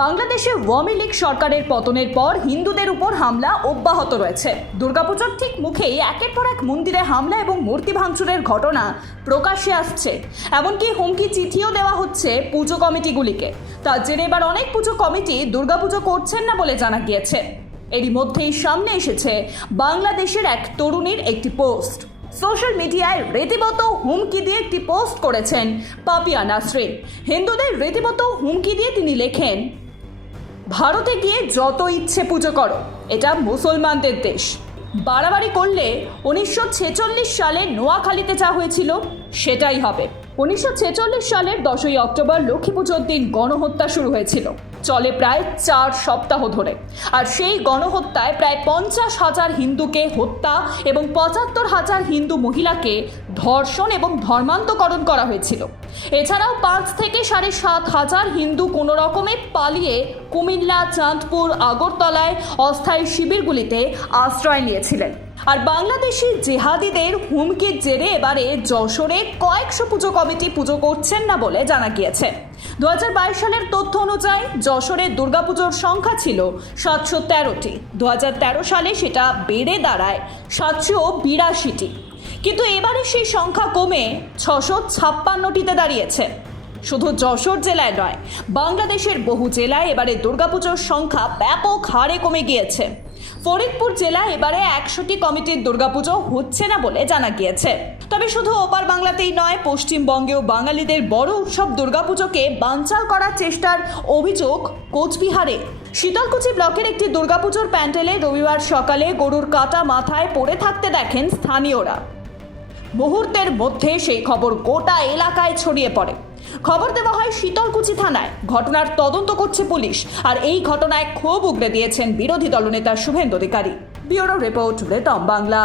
বাংলাদেশে আওয়ামী লীগ সরকারের পতনের পর হিন্দুদের উপর হামলা অব্যাহত রয়েছে। দুর্গাপুজোর ঠিক মুখেই একের পর এক মন্দিরে হামলা এবং মূর্তি ভাঙচুরের ঘটনা প্রকাশ্যে আসছে। এমনকি হুমকি চিঠিও দেওয়া হচ্ছে পুজো কমিটিগুলিকে। তার জেরে এবার অনেক পুজো কমিটি দুর্গাপুজো করছেন না বলে জানা গিয়েছে। এরই মধ্যেই সামনে এসেছে বাংলাদেশের এক তরুণীর একটি পোস্ট। সোশ্যাল মিডিয়ায় রীতিমতো হুমকি দিয়ে একটি পোস্ট করেছেন পাপিয়া নাসরিন। হিন্দুদের রীতিমতো হুমকি দিয়ে তিনি লেখেন ভারতে গিয়ে যত ইচ্ছে পুজো করো, এটা মুসলমানদের দেশ। বাড়াবাড়ি করলে উনিশশো ছেচল্লিশ সালে নোয়াখালীতে যা হয়েছিল, সেটাই হবে। উনিশশো ছেচল্লিশ সালের দশই অক্টোবর লক্ষ্মী পুজোর দিন গণহত্যা শুরু হয়েছিল। চলে প্রায় চার সপ্তাহ ধরে। আর সেই গণহত্যায় প্রায় পঞ্চাশ হাজার হিন্দুকে হত্যা এবং পঁচাত্তর হাজার হিন্দু মহিলাকে ধর্ষণ এবং ধর্মান্তকরণ করা হয়েছিল। এছাড়াও পাঁচ থেকে সাড়ে সাত হাজার হিন্দু কোনো রকমে পালিয়ে কুমিল্লা, চাঁদপুর, আগরতলায় অস্থায়ী শিবিরগুলিতে আশ্রয় নিয়েছিলেন। আর বাংলাদেশি জেহাদিদের হুমকির জেরে এবারে যশোরে কয়েকশো পুজো কমিটি পুজো করছেন না বলে জানা গিয়েছে। দু হাজার বাইশ সালের তথ্য অনুযায়ী যশোরের দুর্গাপুজোর সংখ্যা ছিল সাতশো তেরোটি। দু হাজার তেরো সালে সেটা বেড়ে দাঁড়ায় সাতশো বিরাশিটি। কিন্তু এবারে সেই সংখ্যা কমে ছশো ছাপ্পান্নটিতে দাঁড়িয়েছে। শুধু যশোর জেলায় নয়, বাংলাদেশের বহু জেলায় এবারে দুর্গাপুজোর সংখ্যা ব্যাপক হারে কমে গিয়েছে। ফরিদপুর জেলায় এবারে একশোটি কমিটির দুর্গাপুজো হচ্ছে না বলে জানা গিয়েছে। তবে শুধু ওপার বাংলাতেই নয়, পশ্চিমবঙ্গেও বাঙালিদের বড় উৎসব দুর্গাপুজোকে বানচাল করার চেষ্টার অভিযোগ কোচবিহারে। শীতলকুচি ব্লকের একটি দুর্গাপুজোর প্যান্ডেলে রবিবার সকালে গরুর কাটা মাথায় পড়ে থাকতে দেখেন স্থানীয়রা। মুহূর্তের মধ্যে সেই খবর গোটা এলাকায় ছড়িয়ে পড়ে। খবর দেওয়া হয় শীতলকুচি থানায়। ঘটনার তদন্ত করছে পুলিশ। আর এই ঘটনায় ক্ষোভ উগড়ে দিয়েছেন বিরোধী দলনেতা শুভেন্দু অধিকারী। ব্যুরো রিপোর্ট রেতম বাংলা।